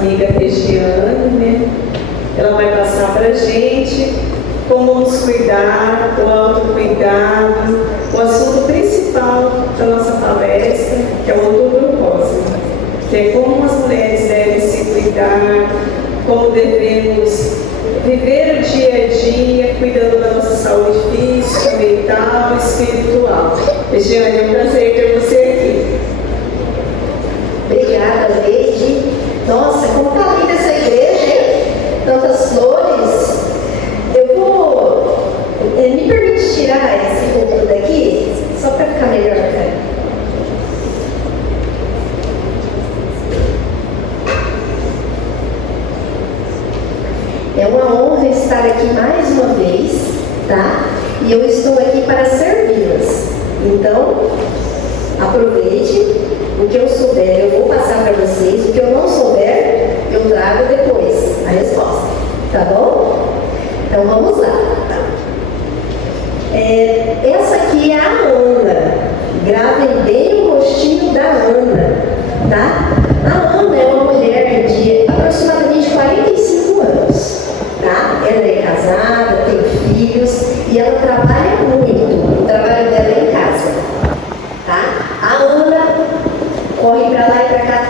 amiga Regiane, né? Ela vai passar para a gente como nos cuidar, o autocuidado, o assunto principal da nossa palestra, que é o Outubro Rosa, que é como as mulheres devem se cuidar, como devemos viver o dia a dia, cuidando da nossa saúde física, mental e espiritual. Regiane, é um prazer ter você aqui. Obrigada, Leide. Nossa, como está linda essa igreja, hein? Tantas flores. Eu vou... me permite tirar esse púlpito daqui, só para ficar melhor, cara. É uma honra estar aqui mais uma vez, tá? E eu estou aqui para servi-las. Então, aproveite. O que eu souber, eu vou passar para vocês. O que eu não souber, eu trago depois a resposta. Tá bom? Então, vamos lá. Essa aqui é a Ana. Gravem bem o rostinho da Ana, tá? A Ana é uma mulher de aproximadamente 45 anos, tá? Ela é casada, tem filhos e ela trabalha muito. O trabalho dela é em casa, tá? A Ana corre para lá e para cá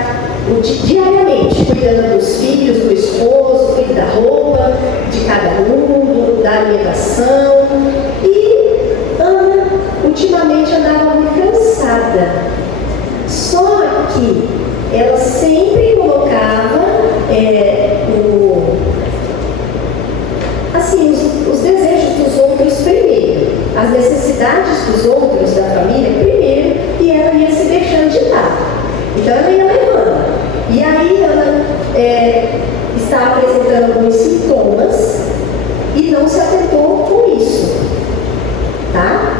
diariamente, cuidando dos filhos, do esposo, cuida da roupa de cada um, da alimentação. E Ana, ultimamente, andava muito cansada. Só que ela sempre colocava os desejos dos outros primeiro, as necessidades dos outros, da família, primeiro, e ela ia se deixando de lado. Então ela ia levando. E aí ela estava apresentando alguns sintomas e não se atentou com isso, tá?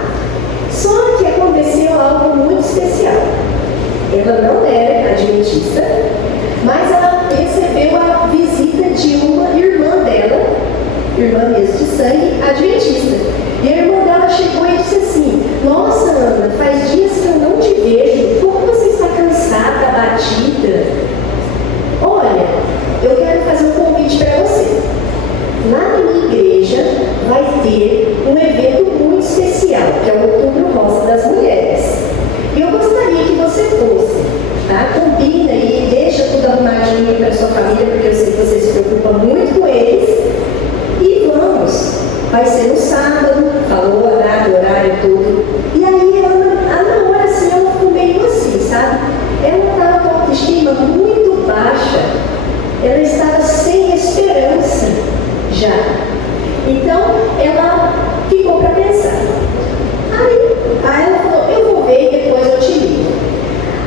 Só que aconteceu algo muito especial. Ela não era adventista, mas ela recebeu a visita de uma irmã dela, irmã mesmo de sangue, adventista. E a irmã dela chegou e disse assim: nossa, Ana, faz dias que eu não te vejo, como você está cansada, abatida? Olha, eu quero fazer um convite para você. Lá na minha igreja vai ter um evento muito especial, que é o Outubro Rosa das Mulheres. E eu gostaria que você fosse, tá? Combina aí, deixa tudo arrumadinho para sua família, porque eu sei que você se preocupa muito com eles. E vamos! Vai ser no sábado, falou a data, o horário, tudo. E aí, na hora assim, ela ficou meio assim, sabe? Ela estava com a autoestima muito baixa. Ela estava sem esperança já. Então, ela ficou para pensar. Aí ela falou: eu vou ver e depois eu te ligo.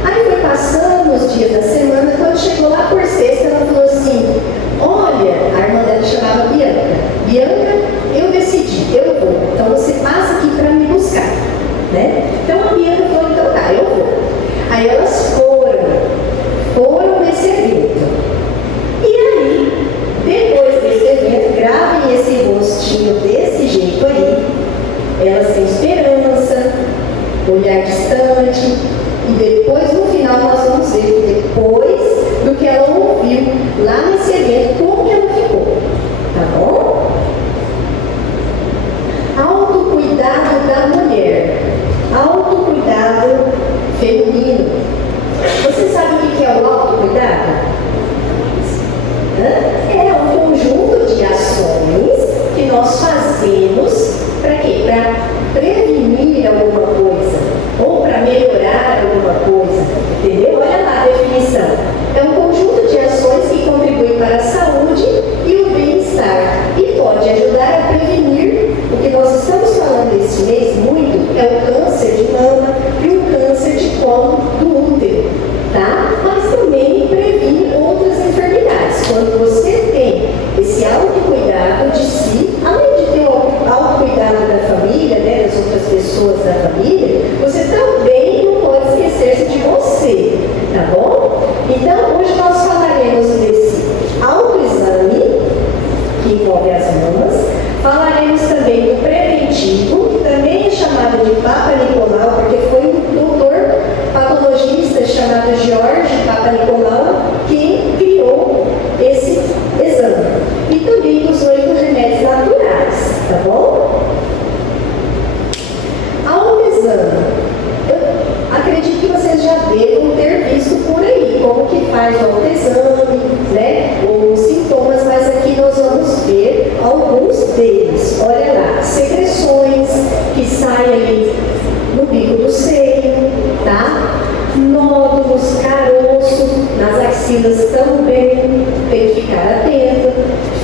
Aí foi passando os dias da semana, quando chegou lá por sexta, ela falou assim: olha, a irmã dela chamava Bianca. Bianca, eu decidi, eu vou. Então você passa aqui para me buscar, né? Então a Bianca falou: então tá, eu vou. Aí elas foram nesse evento. E aí, depois desse evento, gravem esse rostinho desse jeito aí, elas têm esperança, olhar distante, e depois no final nós vamos ver, depois do que ela ouviu lá nesse evento, como que ela ficou, tá bom? Autocuidado da mulher, autocuidado feminino. Você sabe o que é o autocuidado? É um conjunto de ações que nós fazemos para quê? Para prevenir alguma coisa ou para melhorar alguma coisa, entendeu? Olha lá a definição. É um conjunto de ações que contribuem para a saúde e o bem-estar e pode ajudar a prevenir o que nós estamos falando esse mês muito, é o câncer de mama e o câncer de colo do útero, tá? Mas também previne outras enfermidades. Quando você tem esse autocuidado de si, além de ter o axilas também, tem que ficar atento.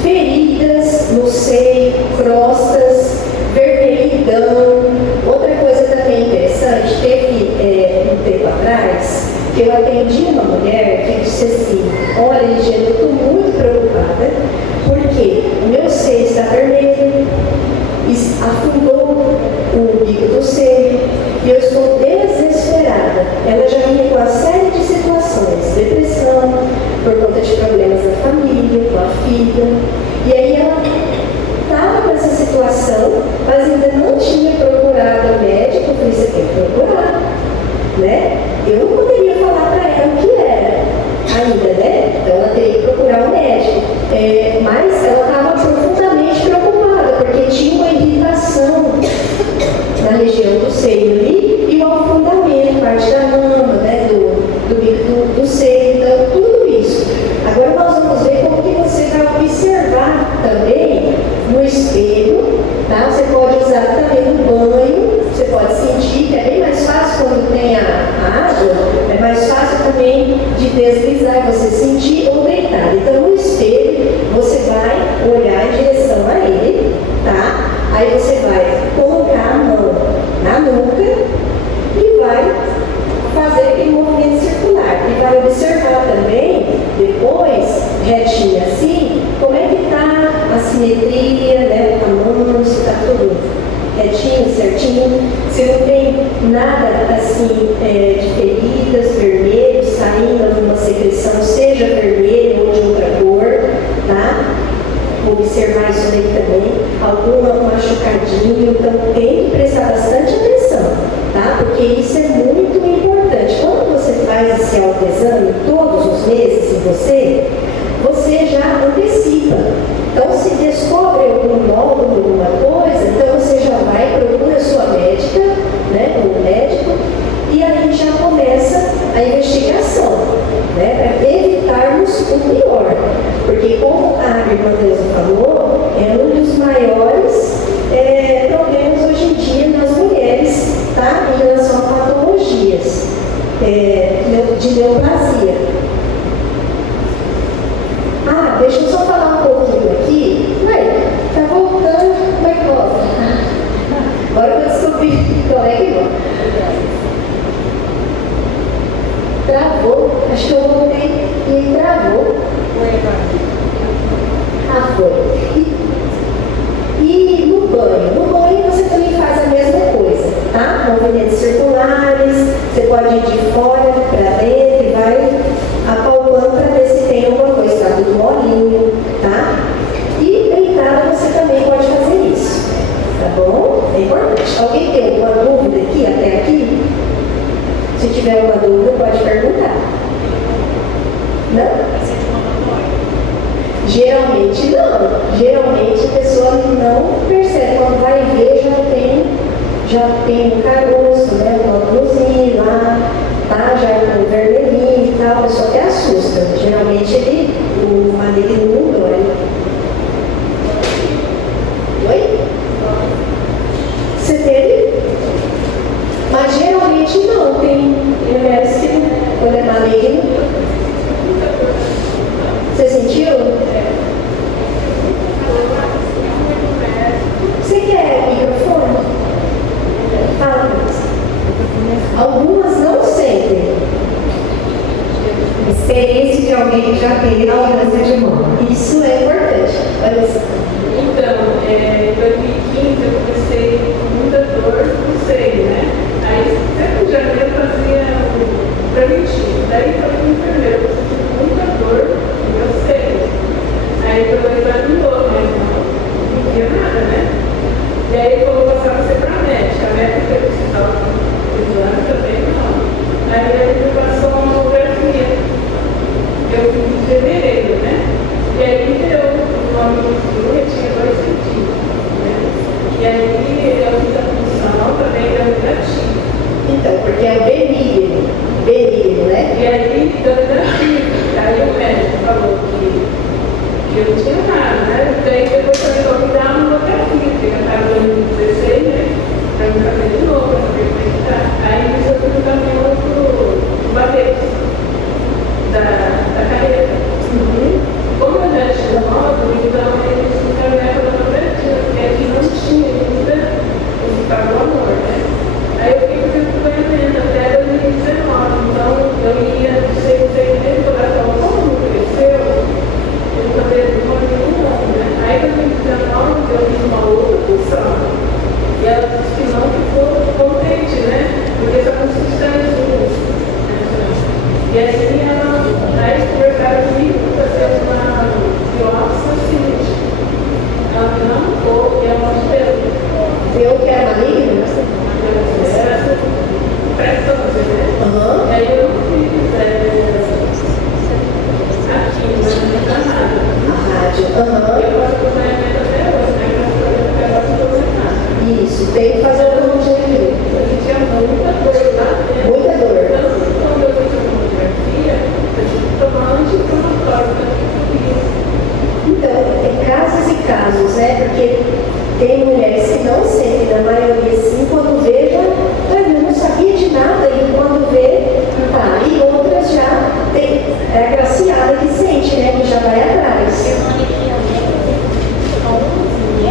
Feridas no seio, crostas, vermelhidão. Outra coisa também interessante, teve um tempo atrás, que eu atendi uma mulher que disse assim: olha, Ligiane, eu estou muito preocupada, porque o meu seio está vermelho, afundou o bico do seio, e eu estou desesperada. Ela já vinha com uma série de situações, depressão, por conta de problemas na família, com a filha, e aí ela estava com essa situação, mas ainda não tinha procurado o médico. Eu falei: você tem que procurar, né? Eu não poderia falar para ela o que era ainda, né? Então ela teria que procurar o médico. Mas ela estava profundamente preocupada, porque tinha uma irritação na região do seio ali e o afundamento, parte da mama, né? Do seio, então tudo isso. Agora nós vamos ver como que você vai observar também no espelho, tá? Você pode usar também no banho, você pode sentir, que é bem mais fácil quando tem a água, é mais fácil também de deslizar, você sentir ou deitar. Então no espelho você vai olhar em direção a ele, tá? Aí você vai colocar a mão na nuca e vai fazer aquele movimento circular. E vai observar também, depois, retinho assim, como é que está a simetria, né, o tamanho, se está tudo retinho, certinho, se não tem nada assim de feridas, vermelho, saindo alguma secreção, seja vermelho ou de outra cor, tá? Observar isso aí também, algum machucadinho, então tem que prestar bastante atenção, tá? Porque isso é muito importante. Quando você faz esse autoexame todos os meses em você já antecipa. Então, se descobre algum nódulo, alguma coisa, então você já vai, procura a sua médica, né, ou médico, e aí já começa a investigação, né, para evitarmos o pior. Porque, como a irmã Deusa falou, é um dos maiores problemas hoje em dia nas mulheres, tá, em relação a patologias de neoplasia. Deixa eu só falar um pouquinho aqui. Tá voltando, como é que volta? Agora eu descobri qual é que volta. Travou, acho que eu voltei e travou. Foi. E no banho você também faz a mesma coisa, tá? Movimentos circulares, você pode ir de fora para dentro e vai apalpando para ver se tem alguma coisa, está tudo molinho, tá? E deitada você também pode fazer isso, tá bom? É importante. Alguém tem alguma dúvida aqui, até aqui? Se tiver alguma dúvida, pode perguntar. Não? Geralmente não. Geralmente a pessoa não percebe. Quando vai ver, já tem um caroço, né? Um nódulozinho lá, tá? Já com um vermelhinho e tal, a pessoa até assusta. Geralmente o maligno não dói. Oi? Você teve? Mas geralmente não. Tem mulheres que, quando é maligno, você sentiu? Você quer o microfone? Fala. Algumas não sentem. Experiência de alguém que já teve câncer de mama. Isso é importante. Olha só. Então, em 2015 eu comecei com muita dor no seio, né? Aí, sempre em janeiro eu fazia um preventivo. Daí eu falei com o enfermeiro, eu senti muita dor no meu seio. Aí eu examinou, mas não via nada, né? E aí ele falou, passar você para a médica. A médica fez o sinal do exame também, não. Aí ele me passou uma mamografia. Eu fui em fevereiro, né? E aí deu uma mamografia, tinha 2 centímetros. Aham. Eu faço acompanhamento até hoje, né? Eu faço toda semana. Isso, tem que fazer o acompanhamento. A gente tinha muita dor lá dentro. Muita dor. Tanto que quando eu fiz a mamografia, eu tive que tomar anti-inflamatório, Então, tem casos e casos, né? Porque tem mulheres que não sentem, na maioria sim, quando vê, já, eu não sabia de nada, e quando vê, tá. E outras já tem, é a graciada que sente, né? Que já vai atrás.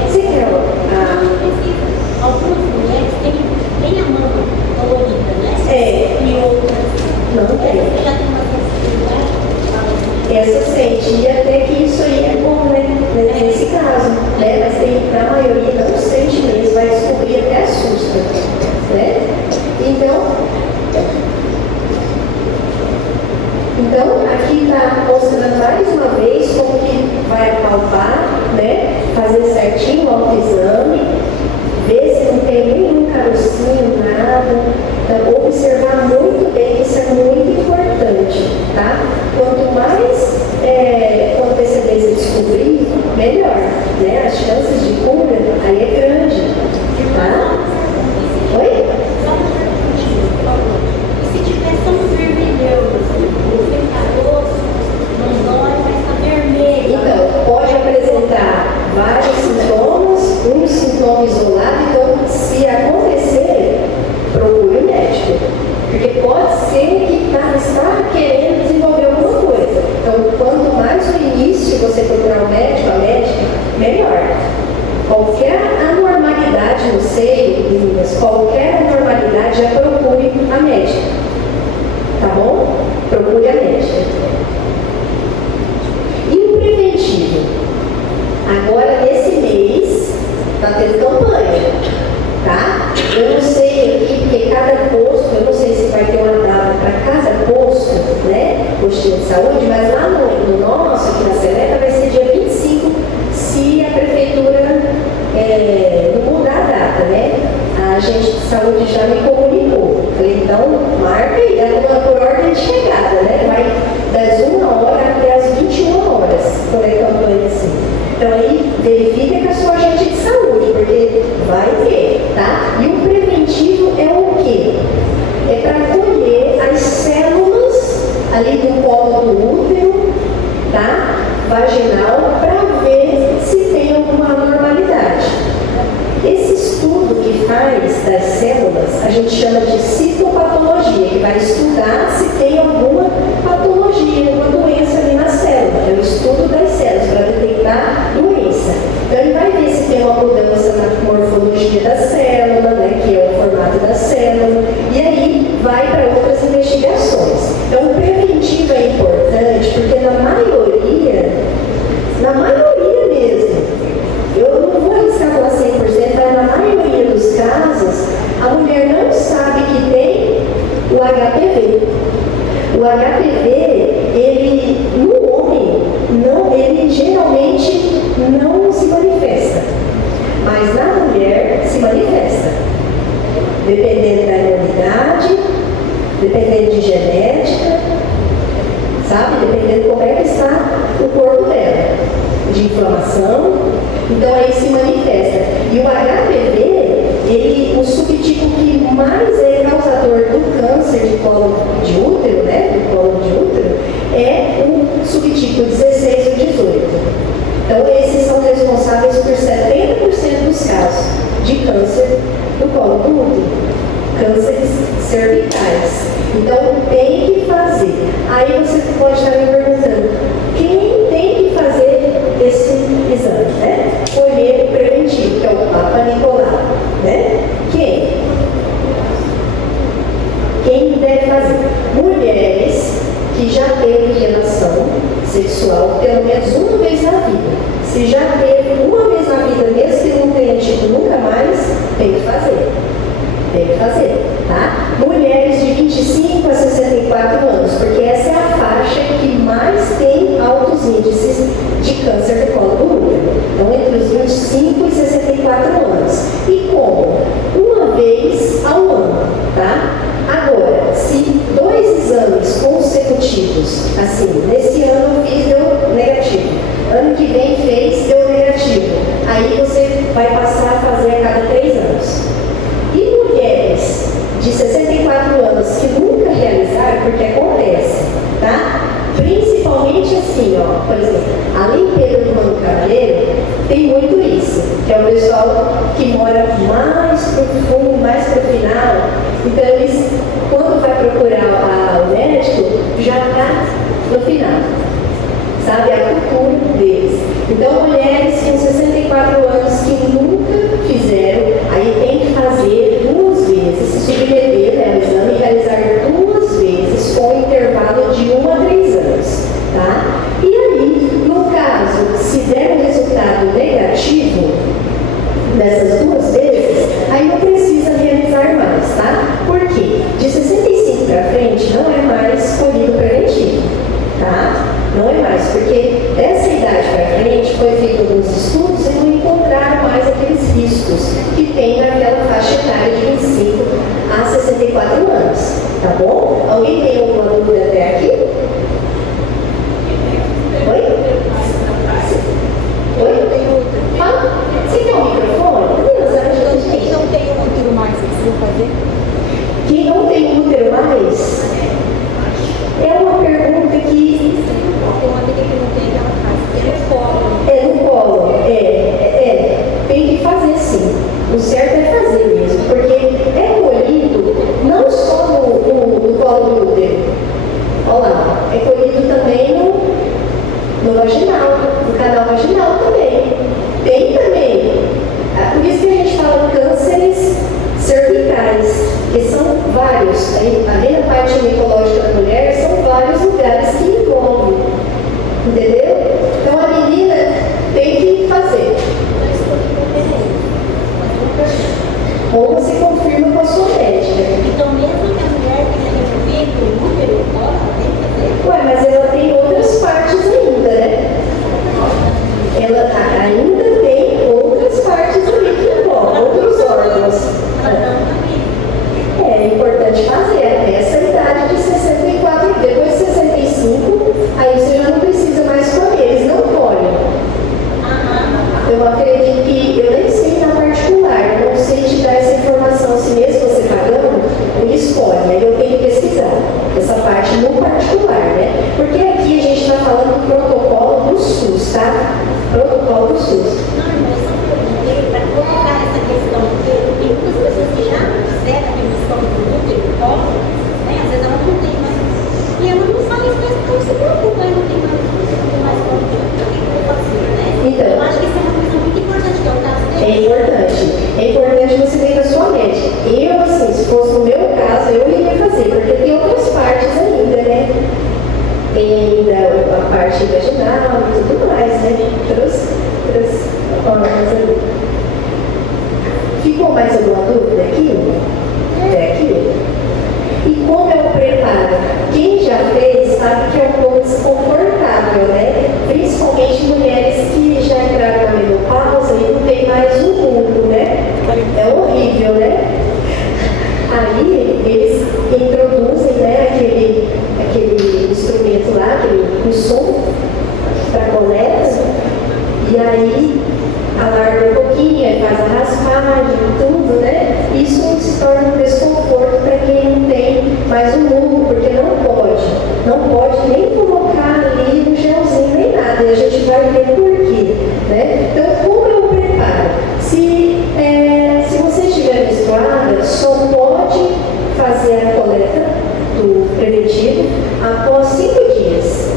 Você quer? Algumas mulheres têm a mão colorida, né? É. E outras Não tem. já tem uma sensibilidade. Essa sente, e até que isso aí é bom, né? Nesse caso, né? Mas tem, na maioria não sente mesmo, vai descobrir até assusta, né? Então aqui está mostrando mais uma vez como que vai apalpar, né? Fazer certinho o autoexame, ver se não tem nenhum carocinho, nada. Então, observar muito bem, isso é muito importante, tá? Quanto mais com antecedência descobrir, melhor, né? As chances de cura aí é grande, tá? Oi? Só uma perguntinha, por favor. E se tiver só um vermelhão, não tem caroço, não dói, mas está vermelho? Então, pode apresentar vários sintomas, um sintoma isolado. Então, se acontecer, procure o médico, porque pode ser que está querendo desenvolver alguma coisa. Então, quanto mais no início você procurar o médico, a médica, melhor. Qualquer anormalidade no seio, meninas, qualquer anormalidade, já procure a médica, tá bom? Procure a médica. E o preventivo? Agora, nesse mês, está tendo campanha, tá? Eu não sei aqui, porque cada posto, eu não sei se vai ter uma data para cada posto, né? Postinho de saúde, mas lá no nosso, aqui na Seleta, vai ser dia 25, se a prefeitura não mudar a data, né? A agente de saúde já me comunicou. Falei, então, marca aí, por ordem de chegada, né? Vai das 1 hora até as 21 horas, quando é campanha assim. Então aí, verifica com a sua agente de saúde, porque vai ter, tá? E o preventivo é o quê? É para colher as células ali do colo do útero, tá? Vaginal, para ver se tem alguma anormalidade. Esse estudo que faz das células, a gente chama de citopatologia, que vai estudar se tem alguma patologia, alguma doença ali na célula. É o estudo das células, para detectar doença. Então, ele vai ver se tem uma mudança na morfologia da célula, né, que é o formato da célula, e aí vai para outras investigações. Então, o preventivo é importante, porque na maioria mesmo, eu não vou arriscar falar 100%, mas na maioria dos casos, a mulher não sabe que tem o HPV. O HPV, ele, no homem, ele geralmente não se manifesta, mas na mulher se manifesta, dependendo da imunidade, dependendo de genética, sabe? Dependendo como é que está o corpo dela, de inflamação, então aí se manifesta. E o HPV, o subtipo que mais é causador do câncer de colo de útero, né? Do colo de útero, é o subtipo 16 ou 18. Então esses são responsáveis por 70% dos casos de câncer do colo do útero. Cânceres cervicais. Então tem que fazer. Aí você pode estar me perguntando, quem tem que fazer esse exame, né? Colher preventivo, que é o Papa Nicolau, né? Quem deve fazer? Mulheres que já teve relação sexual pelo menos uma vez na vida. Se já teve uma vez na vida, mesmo que não tenha tido nunca mais, tem que fazer. Tem que fazer, tá? Mulheres de 25 a 64 anos, porque essa é a faixa que mais tem altos índices de câncer de colo do útero. Então, entre os 25 e 64 anos. E como? Uma vez ao ano, tá? Agora, se 2 exames consecutivos, assim, nesse ano eu fiz, deu negativo. Ano que vem fez exemplo, ali em Pedro do Mano Cavalheiro tem muito isso, que é o pessoal que mora mais pro fundo, mais pro final. Então eles, quando vai procurar o médico, já está no final. Sabe, a cultura deles. Então, mulheres com 64 anos que nunca fizeram, aí tem que fazer 2 vezes, se submeter, né, ao exame e realizar 2 vezes com intervalo de 1 a 3 anos, tá? E aí, no caso, se der um resultado negativo dessas 2 vezes, aí não precisa realizar mais, tá? Por quê? De 65 para frente não é mais colhido preventivo, tá? Não é mais, porque dessa idade para frente foi feito alguns estudos e não encontraram mais aqueles riscos que tem naquela faixa etária de 25 a 64 anos, tá bom? Alguém tem alguma dúvida até aqui? Oi? Oi? Fala. Você quer o microfone? Quem não tem um útero mais, precisa fazer? Quem não tem útero mais? É uma pergunta que Tem uma amiga que não tem, ela faz. Tem no colo. é no colo. Tem que fazer sim. O certo é fazer mesmo, porque é colhido não só no colo do útero. Olha lá, é colhido também no vaginal, no canal vaginal também. Tem também. Por isso que a gente fala cânceres cervicais, que são vários. Ali na parte ginecológica da mulher, são vários lugares que envolvem. Entendeu? Então a menina tem que fazer. Ou você confirma com a sua médica. Então, mesmo que a mulher tenha resolvido o útero, ela tem que fazer. Ué, mas ela tem outras partes ainda, né? Ela ainda tem outras partes ali que envolvem, outros órgãos. É importante fazer até essa idade de 64. Depois de 65, aí você já não precisa mais comer, eles não colhem. Eu acredito que, eu nem sei na particular, eu não sei te dar essa informação, se mesmo você pagando, eles colhem, aí eu tenho que pesquisar essa parte no particular, né? Porque aqui a gente está falando do protocolo do SUS, tá? Protocolo do SUS. Não, mas só perguntei para colocar essa questão, porque tem muitas pessoas que já fizeram a remoção do útero, do colo, né? Às vezes ela não tem mais. E ela não fala isso, mas não se preocupa, eu não tenho mais colo, o que eu vou fazer, né? Então, Eu acho que isso é uma coisa muito importante, que é o caso é dele. importante. É importante você ver com a sua médica. Eu, assim, se fosse no meu caso, eu iria fazer, porque tem outras partes ainda, né? Tem ainda a parte vaginal e tudo mais, né? Outras formas ali. Ficou mais alguma dúvida aqui? Até aqui? E como é o preparo? Quem já fez sabe que é um pouco desconfortável, né? Principalmente mulheres que já entraram na menopausa e não tem mais o mundo, né? É horrível, né? Aí eles introduzem, né, aquele instrumento lá, aquele som para coleta, e aí alarga um pouquinho, aí faz a raspagem, tudo, né? Isso se torna um desconforto para quem não tem mais o mundo, porque não pode nem colocar ali no gelzinho nem nada, e a gente vai ver por quê, né? Então, como é o preparo? Se você estiver menstruada, só pode fazer a coleta do preventivo após 5 dias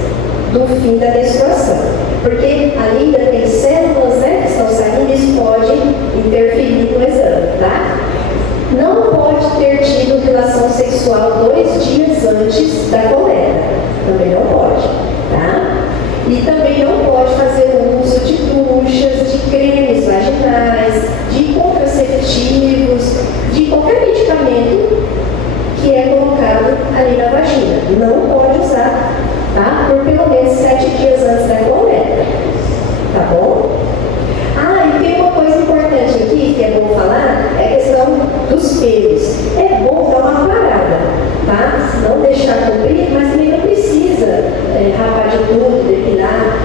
do fim da menstruação, porque ali ainda tem células, né, que estão saindo e isso pode interferir no exame, tá? Não pode ter tido relação sexual 2 dias antes da coleta, também não pode, tá? E também não pode fazer uso de duchas, de cremes vaginais, de contraceptivos, de qualquer medicamento que é colocado ali na vagina. Não pode usar, tá? Por pelo menos 7 dias antes da coleta, tá bom? E tem uma coisa importante aqui, que é bom falar, é a questão dos pelos. É bom dar uma parada, tá? Não deixar cobrir, mas também não precisa rapar de tudo, depilar.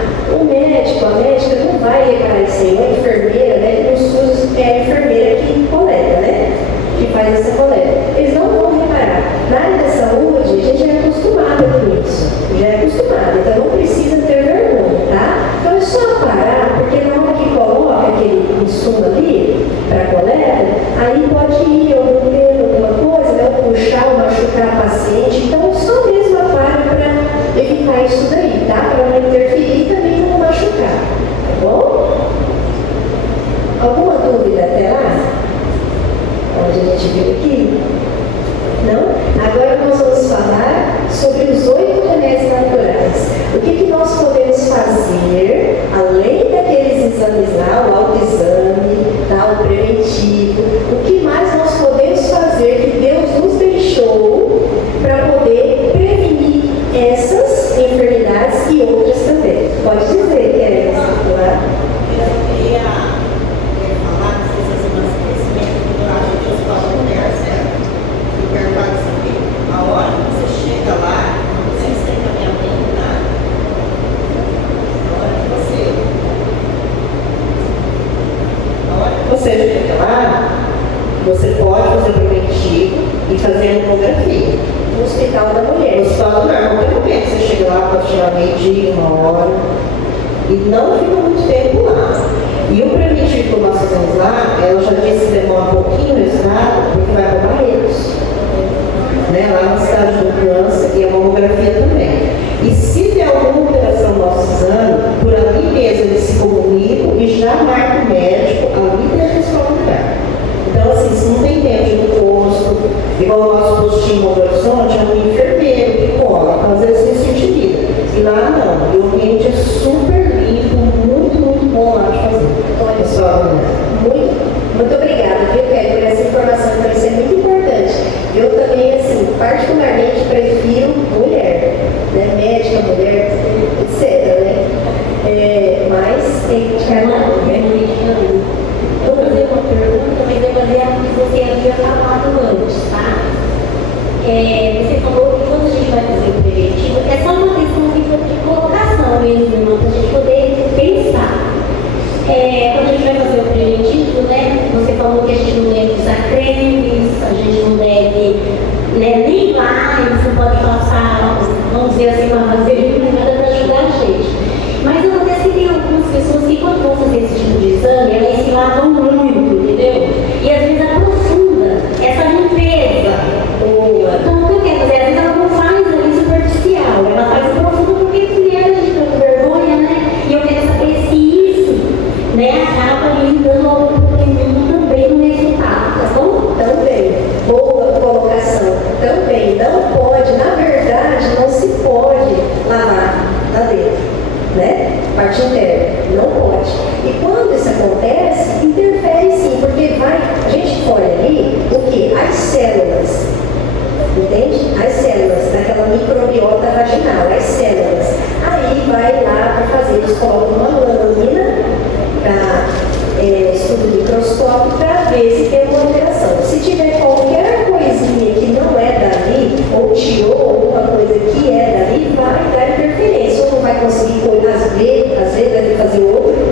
Você pode fazer o preventivo e fazer a mamografia. No Hospital da No Mulher. hospital não é qualquer momento. Você chega lá, pode tirar meio-dia, 1 hora. E não fica muito tempo lá. E o preventivo que nós fazemos lá, ela já disse que demora um pouquinho o resultado, porque vai para Barretos. Né? Lá na cidade do câncer e a mamografia também. E se tem alguma alteração no nosso exame, por ali mesmo eles se comunicam e já marca o médico ali dentro desse lugar. Então, assim, se não tem tempo de ir no posto, igual o nosso postinho no Belo Horizonte, é um enfermeiro que cola, então às vezes você se intimida. E lá não, e o ambiente é super limpo, muito bom lá de fazer. Olha Pessoal, né? Muito obrigada, viu, Kelly, por essa informação, para isso é muito importante. Eu também, assim, particularmente prefiro mulher, né? Médica, mulher, etc, né? Mas tem que ficar na né? Eu vou fazer uma pergunta, mas eu vou fazer a que você havia falado antes, tá? Você falou que quando a gente vai fazer o preventivo, é só uma questão de colocação mesmo, irmão, para a gente poder pensar. Quando a gente vai fazer o preventivo, né? Você falou que a gente não deve usar cremes, a gente não deve, né, nem lines, não pode passar, vamos dizer assim, uma vaselina, nada para ajudar a gente. Mas acontece que tem algumas pessoas que quando vão fazer esse tipo de exame, elas se lavam muito, entendeu? E às vezes aprofunda essa limpeza. Então o que eu quero dizer? Às vezes ela não faz ali superficial, ela faz profundo porque mulher a gente fica com vergonha, né? E eu quero saber se isso, né, acaba lhe dando algum probleminha também no resultado, tá bom? Também, boa colocação. Também, não pode, na verdade, não se pode lavar lá dentro, né? Parte interna, não pode. E quando isso acontece, interfere sim, porque a gente olha ali o que? As células, entende? As células daquela microbiota vaginal, as células. Aí vai lá para fazer, eles colocam uma lâmina para estudo microscópio para ver se tem uma alteração. Se tiver qualquer coisinha que não é dali, ou tirou alguma coisa que é dali, vai dar interferência. Ou não vai conseguir colher, às vezes vai ter que fazer outro.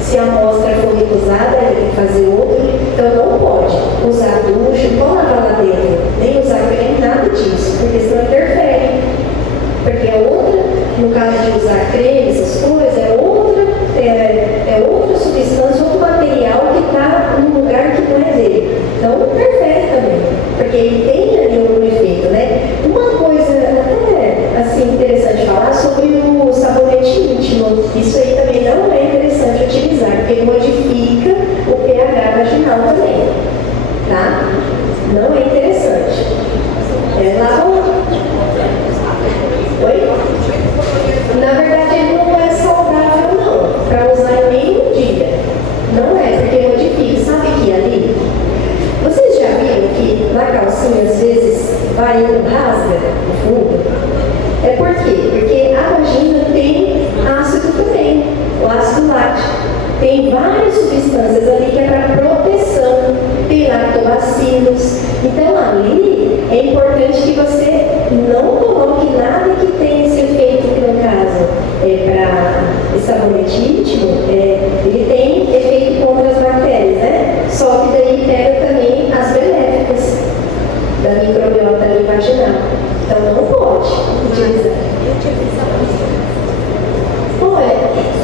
Se a amostra for recusada, vai ter que fazer outro. Então não pode usar ducha, não pode lavar lá dentro, nem usar creme, nada disso, porque senão interfere. Porque é outra, no caso de usar creme, essas coisas, é outra substância, outro material que está num lugar que não é dele. Então, interfere também, porque ele tem ali algum efeito, né? Uma coisa até, assim, interessante falar sobre o sabonete íntimo. Isso aí também não é interessante utilizar, porque ele modifica o pH vaginal também, tá? Não é interessante. Oi? Na verdade, ele não é saudável, não, para usar em nenhum dia. Não é, porque modifica. Sabe que ali? Vocês já viram que na calcinha, às vezes, vai indo rasga no fundo? É por quê? Porque a vagina tem ácido também, o ácido lático. Tem várias substâncias ali que é para proteção. Tem lactobacilos. Então, ali é importante que você não coloque nada que tenha esse efeito, que no caso para esse sabonete íntimo, ele tem efeito contra as bactérias, né? Só que daí pega também as benéficas da microbiota ali vaginal. Então não pode utilizar. Olha,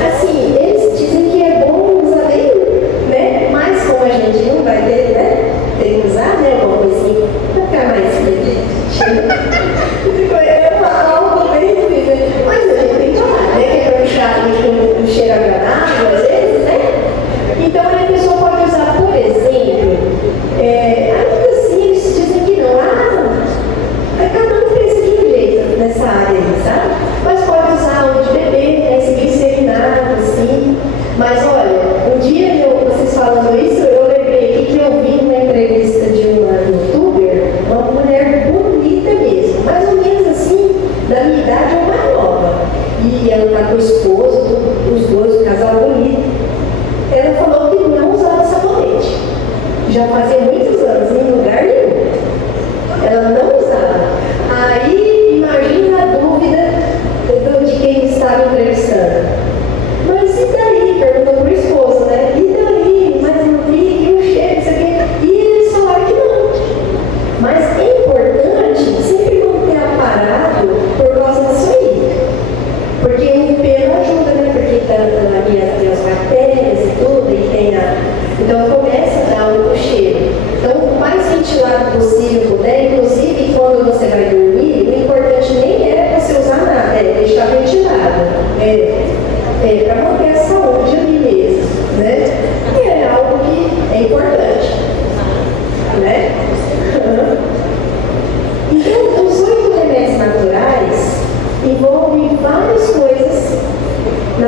assim, eles dizem que é bom usar nenhum, né? Mas como a gente não vai ter, né? Tem que usar, né? Alguma coisinha para ficar mais é algo bem difícil. Mas a gente tem que falar, né? Que é para ficar com um cheiro agradável, às vezes, né? Então a pessoa pode usar, por exemplo, ainda assim eles dizem que não. Cada um pensa de um jeito nessa área aí, sabe? Mas pode usar o de bebê, né? Esse glicerinado, assim. Mas olha, um dia vocês falando isso, eu lembrei aqui que eu vi uma entrevista de uma youtuber, uma mulher bonita mesmo, mais ou menos assim, da minha idade ou mais nova. E ela tá com o esposo, os dois, o casal bonito. Ela falou que não usava sabonete. Já fazia muitos anos, em lugar nenhum. Ela não usava. Aí, imagina a dúvida de quem estava entrevistando. Mas e daí? Perguntou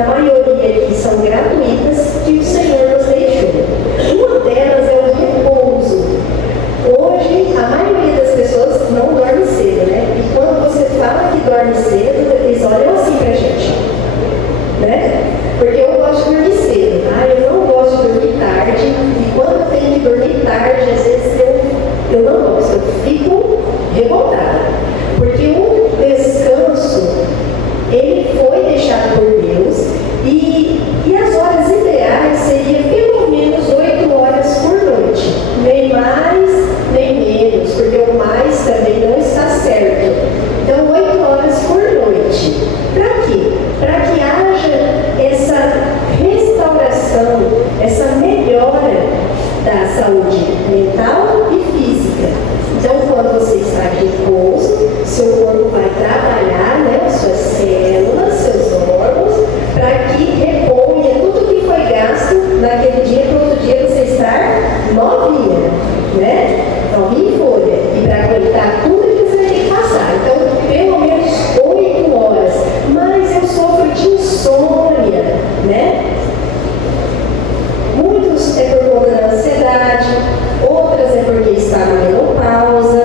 a maioria aqui são gratuitas, que o Senhor nos deixou. Uma delas é o repouso. Hoje, a maioria das pessoas não dorme cedo, né? E quando você fala que dorme cedo, eles olham assim pra gente, né? Porque eu gosto de dormir cedo, tá? Eu não gosto de dormir tarde. E quando eu tenho que dormir tarde, às vezes eu não gosto, eu fico revoltada. Porque o descanso, ele foi deixado por Deus e as horas ideais seriam pelo menos 8 horas por noite. Nem mais, nem menos, porque o mais também não está certo. Então, 8 horas por noite. Para quê? Para que haja essa restauração, essa melhora da saúde mental e física. Então, quando você está em repouso, seu corpo vai trabalhar, né, suas células, seus órgãos, para que reponha tudo que foi gasto naquele dia, para outro dia você estar novinha, né? Novinha em folha. E para aguentar tudo que você vai ter que passar. Então, pelo menos 8 horas. Mas eu sofro de insônia, né? Muitos é por conta da ansiedade, outras é porque está na menopausa,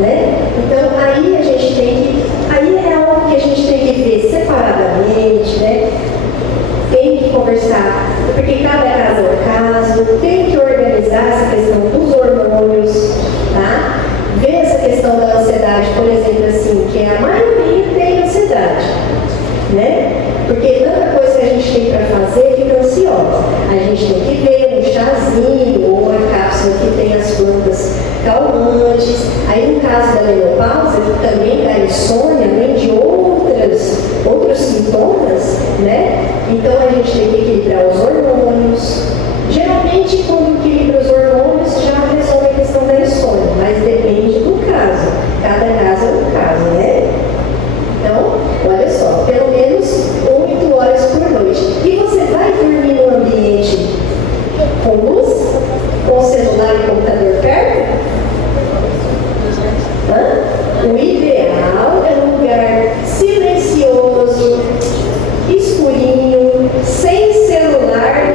né? Então aí a gente tem que, aí é algo que a gente tem que ver separadamente, né? Tem que conversar, porque cada caso é um caso, tem que organizar essa questão dos hormônios, tá? Ver essa questão da ansiedade, por exemplo, assim, que a maioria tem ansiedade, né? Porque tanta coisa que a gente tem para fazer fica ansiosa. A gente tem que ver um chazinho ou uma cápsula que tem as plantas calmantes. Aí no caso da menopausa, que também dá insônia, além de outros sintomas, né? Então a gente tem que equilibrar os hormônios. Geralmente, quando equilibra os hormônios, já resolve a questão da insônia, mas depende do caso. Cada caso é um caso, né? Então, olha só, pelo menos 8 horas por noite. E você vai dormir num ambiente com luz, com celular e computador perto? O ideal é um lugar silencioso, escurinho, sem celular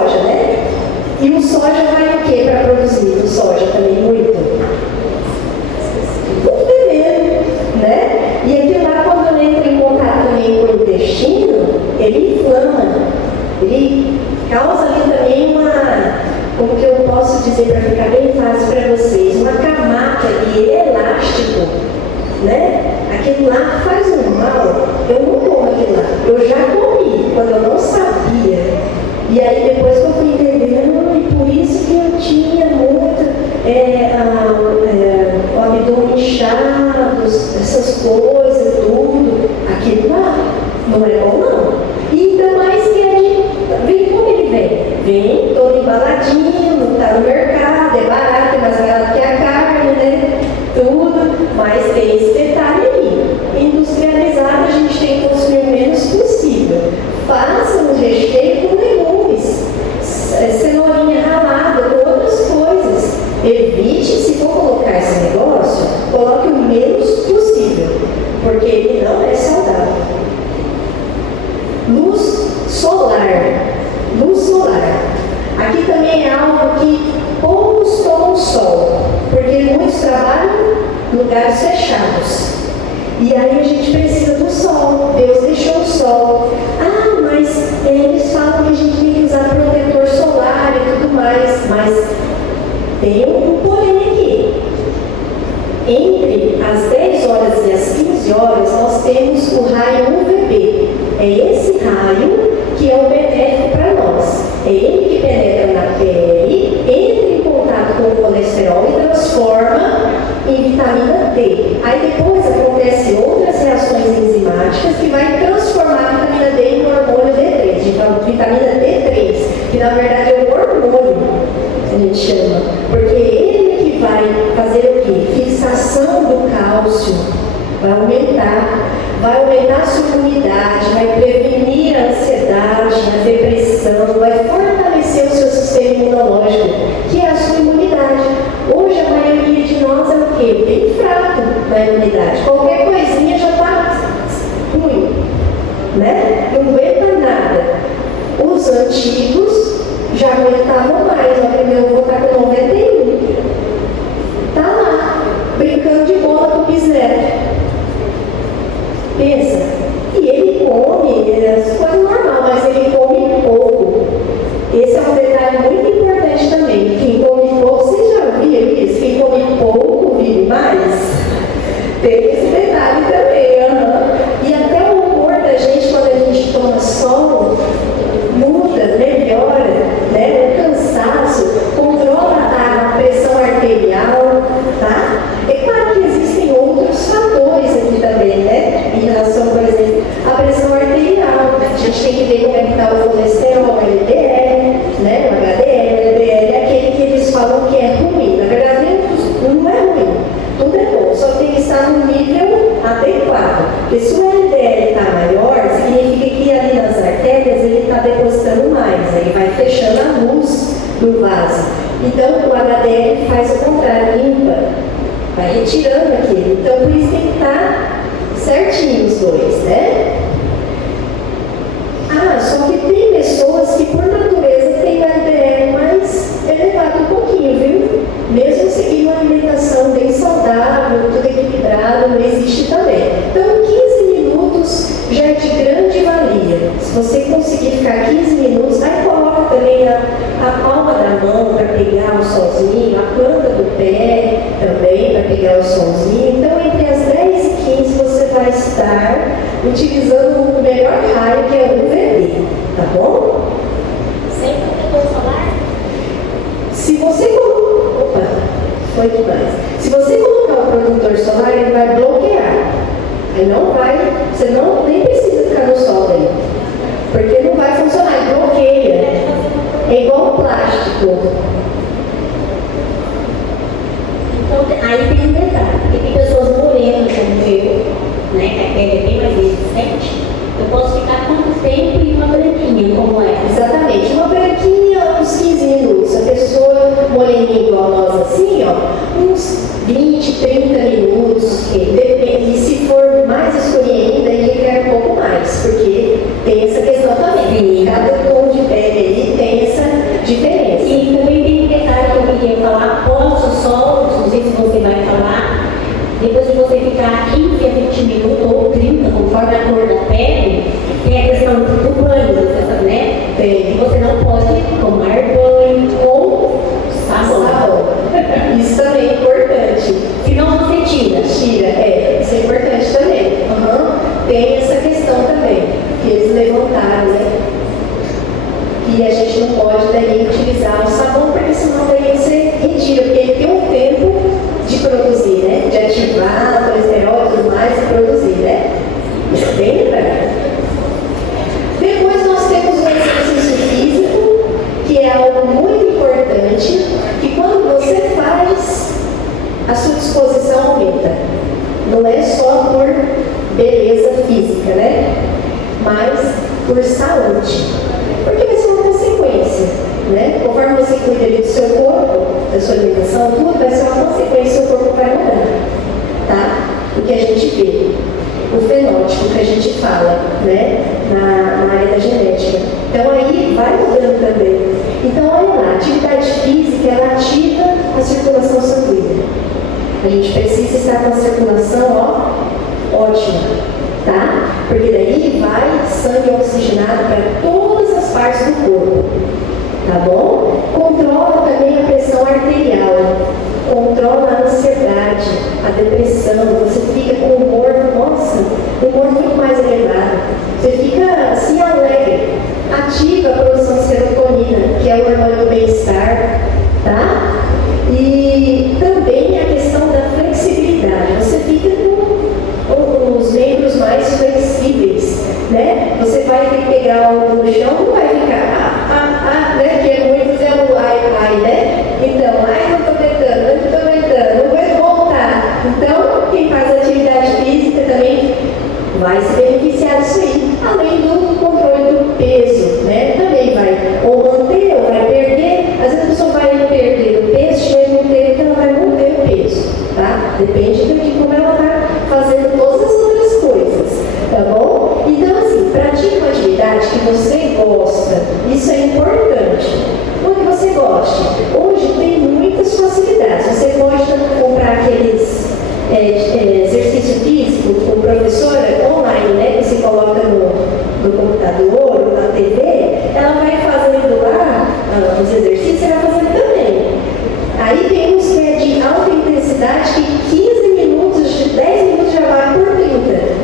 soja, né? E o soja vai o que para produzir? O soja também muito. Muito veneno, né? E aquilo lá, quando entra em contato também com o intestino, ele inflama. Ele causa ali também como que eu posso dizer para ficar bem fácil para vocês, uma camada ali elástico, né? Aquilo lá faz um mal. Eu não como aquilo lá. Eu já comi quando eu não sabia. E aí depois que eu fui entendendo, e por isso que eu tinha muito o abdômen inchado, essas coisas, tudo. Aquilo lá não é bom não. E ainda mais que a gente vem como ele vem. Vem todo embaladinho, tá no mercado, é barato, é mais barato que a carne, né? Tudo, mas tem esse detalhe aí. Industrializado a gente tem que consumir o menos possível. Faça um recheio com legumes, cenourinha ralada, com outras coisas. Evite, se for colocar esse negócio, coloque o menos possível, porque ele não é saudável. Luz solar. Luz solar. Aqui também é algo que poucos tomam sol, porque muitos trabalham em lugares fechados. E aí a gente precisa do sol. Deus deixou o sol. Ah, mas eles falam que a gente tem que usar protetor solar e tudo mais. Mas tem um porém aqui. Entre as 10 horas e as 15 horas, nós temos o raio UVB. É esse raio que é o benéfico para nós. É ele que penetra na pele, entra em contato com o colesterol e transforma em vitamina D. Aí depois acontecem outras reações enzimáticas que vai transformar a vitamina D em hormônio D3. A gente fala de vitamina D3, que na verdade é um hormônio, a gente chama. Porque ele que vai fazer o quê? Fixação do cálcio, vai aumentar a sua imunidade, vai prevenir a ansiedade, a depressão, vai fortalecer o seu sistema imunológico, que é a sua imunidade. Hoje a maioria de nós é o quê? Bem fraco na imunidade. Qualquer coisinha já está ruim, né? Não aguenta nada. Os antigos já aguentavam mais. O meu avô está com 91. Está lá, brincando de bola com o bisneto. Pensa, e ele come as coisas normais, mas ele come pouco. Esse é um detalhe muito importante também. Quem come pouco, vocês já viram isso? Quem come pouco vive mais? Tem esse detalhe também. E até o humor da gente, quando a gente toma sol, muda, melhora, né? O cansaço, controla a pressão arterial, tá? É claro que existem outros fatores aqui também, né? Em relação, por exemplo, à pressão arterial. A gente tem que ver como é que está o colesterol, o LDL, né? O HDL, o LDL é aquele que eles falam que é ruim. Na verdade, não é ruim. Tudo é bom, só tem que estar no nível adequado. Porque se o LDL está maior, significa que ali nas artérias ele está depositando mais, aí vai fechando a luz do vaso. Então o HDL faz o contrário, limpa, vai retirando aquilo. Então por isso tem que estar certinho os dois, né? Só que tem pessoas que por natureza têm HDL mais elevado um pouquinho, viu? Mesmo seguindo uma alimentação bem saudável, tudo equilibrado, não existe também. Então 15 minutos já é de grande valia. Se você conseguir ficar 15 minutos, aí coloca também a palma da mão para pegar o solzinho, a planta do pé também para pegar o solzinho. Então entre as 10 e 15 você vai estar utilizando o melhor raio, que é o UVB, tá bom? Sem protetor solar? Se você colocar... foi demais. Se você colocar o protetor solar, ele vai bloquear. Ele não vai... Você nem precisa ficar no sol daí. Porque não vai funcionar, ele bloqueia. É igual plástico. Então, aí tem um detalhe. Porque tem pessoas morenas como eu, né? Que a pele é bem mais resistente. Eu posso ficar quanto tempo em uma branquinha, como é? Exatamente. Uma branquinha, uns 15 minutos. A pessoa moreninha igual nós assim, ó, uns 20, 30 minutos. Depende. E se for mais escurinho ainda, ele quer um pouco mais. Porque tem essa questão também. Cada tom de pele ali tem essa diferença. E também tem um detalhe que eu queria falar, após o sol, não sei se você vai falar, depois de você ficar 15 a 20 minutos ou 30, conforme a cor da pele, tem a questão do banho, né? Tem. Você não pode tomar banho com sabão. Isso também é importante. Senão você tira. Isso é importante também. Tem essa questão também, que eles levantaram, né? Que a gente não pode daí utilizar o sabão, porque senão daí você retira, porque ele tem um tempo de produzir, né? De ativar o colesterol e tudo mais e produzir, né? Isso é bem lembrado. Depois nós temos o exercício físico, que é algo muito importante, que quando você faz, a sua disposição aumenta. Não é só por beleza física, né? Mas por saúde. Porque vai ser uma consequência, né? Conforme você cuida ali do seu corpo, da sua alimentação, tudo vai ser uma consequência, o seu corpo vai mudar, tá? O que a gente vê, o fenótipo que a gente fala, né? Na área da genética. Então aí vai mudando também. Então olha lá, a atividade física, ela ativa a circulação sanguínea. A gente precisa estar com a circulação, ótima, tá? Porque daí vai sangue oxigenado para todas as partes do corpo, tá bom? Controla também a pressão arterial, controla a ansiedade, a depressão, você fica com o humor, humor muito mais elevado, você fica assim alegre, ativa a produção de serotonina, que é o hormônio do bem-estar, tá? E também a questão da flexibilidade, você fica com os membros mais flexíveis, né? Você vai ter que pegar algo no chão, não vai ficar, né? Porque muitos é o ai, né? Então, não tô aguentando, não vai voltar. Então, quem faz atividade física também vai se beneficiar disso aí, além do controle do peso, né? Também vai ou manter ou vai perder. Às vezes a pessoa vai perder o peso, chega um tempo que ela vai manter o peso, tá? Depende de como ela está fazendo todas as outras coisas, tá bom? Então, assim, pratique uma atividade que você gosta, isso é importante. O que você goste. Hoje tem muitas facilidades. Você pode comprar aqueles exercício físico com professora online, né? Que você coloca no computador ou na TV, ela vai fazendo lá os exercícios, você vai fazendo também. Aí tem uns que é de alta intensidade, que 15 minutos, 10 minutos já vai por 30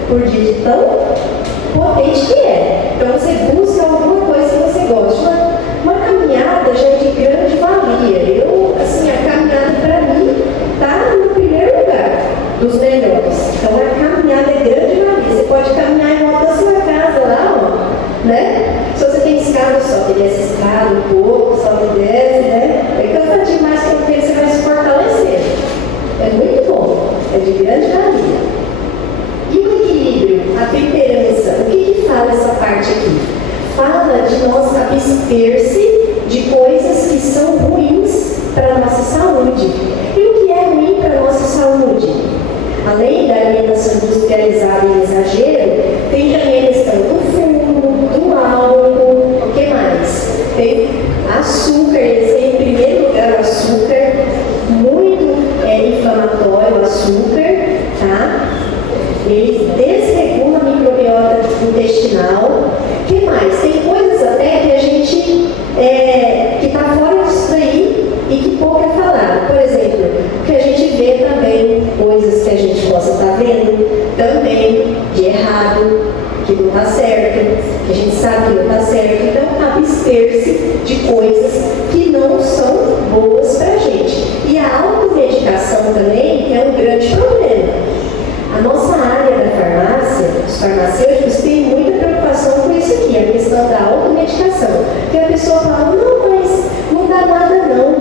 por dia, de tão potente que é. Então você busca alguma coisa que você gosta. Uma caminhada já é de grande valia. Assim, a caminhada para mim está no primeiro lugar dos melhores. Então a caminhada é grande valia. Você pode caminhar em volta da sua casa lá, né? Se você tem escada, sobe e desce escada um pouco, sobe e desce, né? É cansativo, mas com o tempo você vai se fortalecer. É muito bom, é de grande valia. E o equilíbrio, a temperança, o que fala essa parte aqui? Fala de nós abster-se de coisas que são ruins para a nossa saúde. E o que é ruim para a nossa saúde? Além da alimentação industrializada e exagero, tem também a questão do fumo, do álcool, o que mais? Tem açúcar, em primeiro lugar o açúcar, muito inflamatório o açúcar, tá? Ele desregula a microbiota intestinal. O que mais? Tem coisas até que a gente que está fora disso daí e que pouco é falado. Por exemplo, que a gente vê também coisas que a gente possa estar vendo também de errado, que não está certo, que a gente sabe que não está certo. Então, abster-se de coisas que não são boas para a gente. E a automedicação também é um grande problema. A nossa área da farmácia, os farmacêuticos, têm muita preocupação com isso aqui, a questão da automedicação. Porque a pessoa fala, não, mas não dá nada não.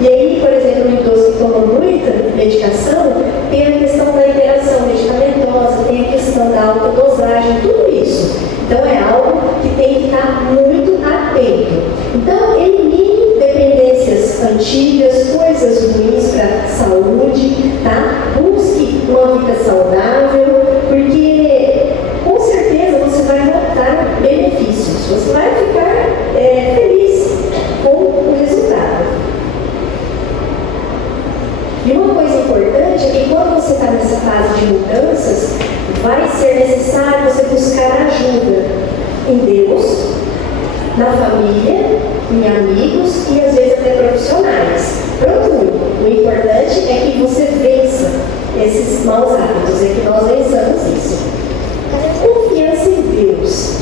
E aí, por exemplo, o idoso que toma muita medicação, tem a questão da interação medicamentosa, tem a questão da alta dosagem, tudo isso. Então é algo que tem que estar muito atento. Então, elimine dependências antigas, coisas ruins para a saúde, tá? Busque uma vida saudável, porque com certeza você vai notar benefícios. Você vai ficar ser necessário você buscar ajuda em Deus, na família, em amigos e às vezes até profissionais. Procure. O importante é que você vença esses maus hábitos, é que nós vençamos isso. Confiança em Deus.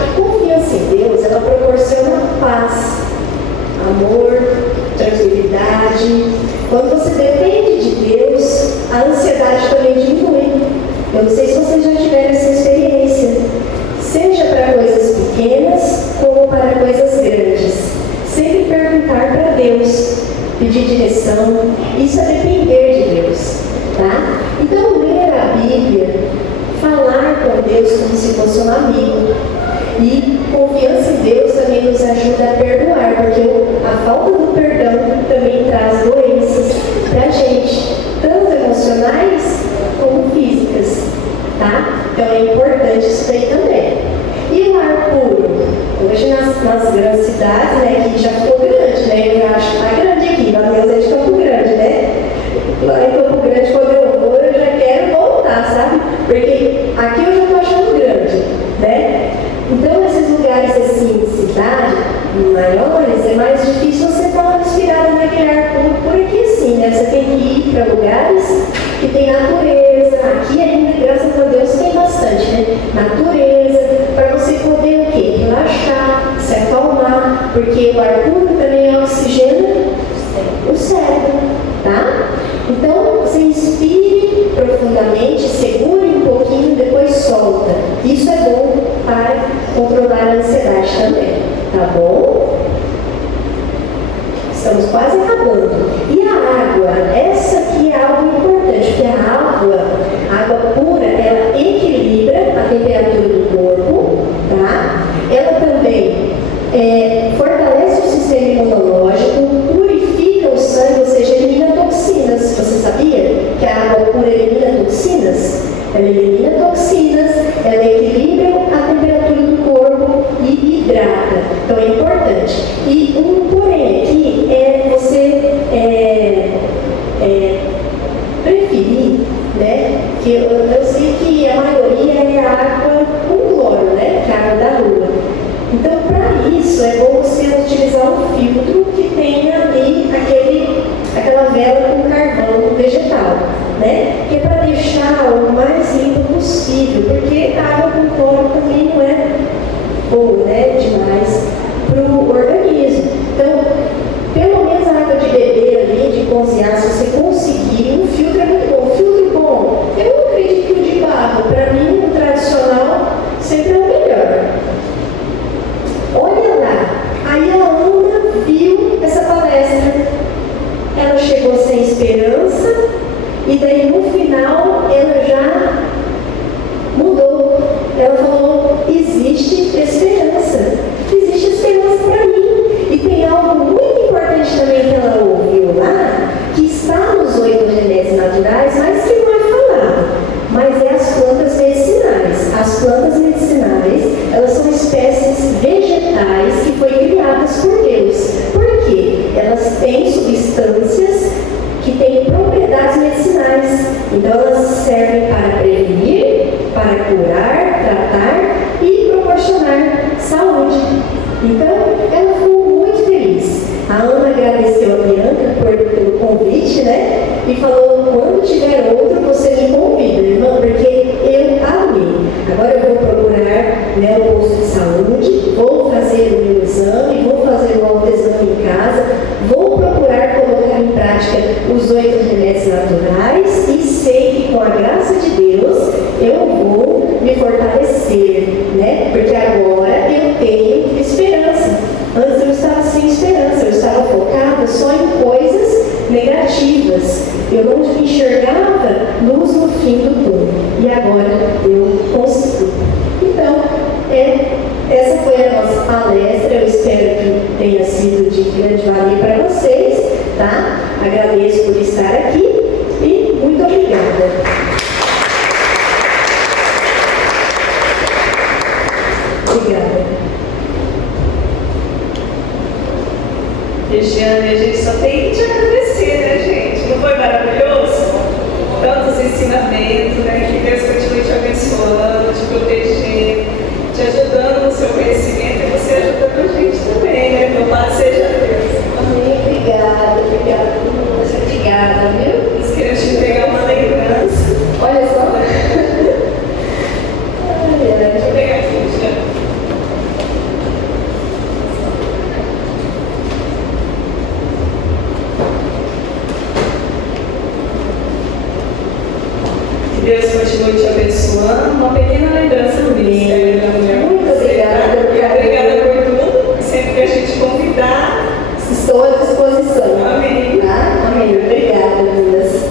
A confiança em Deus, ela proporciona paz, amor, tranquilidade. Quando você depende de Deus, a ansiedade também diminui. Eu não sei se vocês já tiveram essa experiência. Seja para coisas pequenas, como para coisas grandes. Sempre perguntar para Deus, pedir direção. Isso é depender de Deus, tá? Então, ler a Bíblia, falar com Deus como se fosse um amigo. E confiança em Deus também nos ajuda a perdoar, porque a falta do perdão também traz doenças para a gente, tanto emocionais como físicas, tá? Então é importante isso daí também. E o ar puro? Hoje nas grandes cidades, né, que já ficou grande, né? Eu já acho que está grande aqui, na minha é de Campo Grande, né? Lá em Campo Grande, quando eu vou, eu já quero voltar, sabe? Porque aqui eu já estou achando grande, né? Então, esses lugares assim, de cidade, maiores, é mais difícil você dar uma respirada naquele ar puro por aqui assim, né? Você tem que ir para lugares que tem natureza. Aqui ainda, graças a Deus, tem bastante, né? Natureza, para você poder o quê? Relaxar, se acalmar, porque o ar puro também oxigena o cérebro, tá? Então, você inspire profundamente, segure um pouquinho, depois solta. Isso é bom para controlar a ansiedade também, tá bom? Estamos quase acabando. E a água? Essa aqui é algo importante, porque a água pura, ela equilibra a temperatura do corpo, tá? Ela também fortalece o sistema imunológico, purifica o sangue, ou seja, elimina toxinas. Você sabia que a água pura elimina toxinas? Ela elimina toxinas, ela equilibra a temperatura do corpo e hidrata. Então é importante. E um porém aqui é você preferir, né? Que eu sei que a maioria é água com cloro, né? Que é a água da rua. Então, para isso, é bom você utilizar um filtro que tenha ali aquela vela com carvão vegetal, né? Que é para deixar o mais limpo possível, porque a água com cloro também não é boa, né? Demais para o organismo. Então, pelo menos a água de beber ali, de cozinhar, se você conseguir, um filtro é muito bom. Filtro bom, eu não acredito que o de barro, para mim, o tradicional, sempre é o melhor. Olha lá, aí a Ana viu essa palestra, ela chegou sem esperança e daí no final ela já mudou. Ela falou, existe esperança para mim. E tem algo muito importante também que ela ouviu lá, que está nos 8 remédios naturais, mas que não é falado, mas é as plantas medicinais. As plantas medicinais, elas são espécies vegetais que foram criadas por Deus. Por quê? Elas têm substâncias que têm propriedades medicinais. Então, elas servem para prevenir, para curar, tratar e proporcionar saúde. Então, ela ficou muito feliz. A Ana agradeceu a Bianca pelo convite, né? E falou, quando tiver outro, você me convida, irmã, porque eu amei. Agora eu vou procurar, né, o posto de saúde, vou fazer o meu exame, vou fazer o autoexame em casa, vou procurar colocar em prática os 8 remédios naturais e sei que com a graça de Deus eu vou me fortalecer, né? Porque agora eu tenho esperança. Antes eu estava sem esperança, eu estava focada só em coisas negativas. Eu não enxergava luz no fim do túnel. E agora eu consigo. Então, essa foi a nossa palestra. Eu espero que tenha sido de grande valia para vocês, tá? Agradeço por estar aqui e muito obrigada. Obrigada. Regiane, a gente só tem que te agradecer, né, gente? Não foi maravilhoso? Tantos ensinamentos, né? Que Deus continue te abençoando. abençoando, te protegendo, te ajudando no seu conhecimento e você ajudando a gente também, né? Louvado seja Deus. Amém. Obrigada, obrigada. Obrigada, viu? Nós queremos te entregar uma lembrança. Olha só. Deixa eu pegar aqui, já. Que Deus continue te abençoando. Uma pequena lembrança do Ministério da Mulher. Muito obrigada. Obrigada por tudo. Sempre que a gente convidar. Estou à disposição. Amém. Tá? Amém. Obrigada, meninas.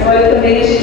Agora também a gente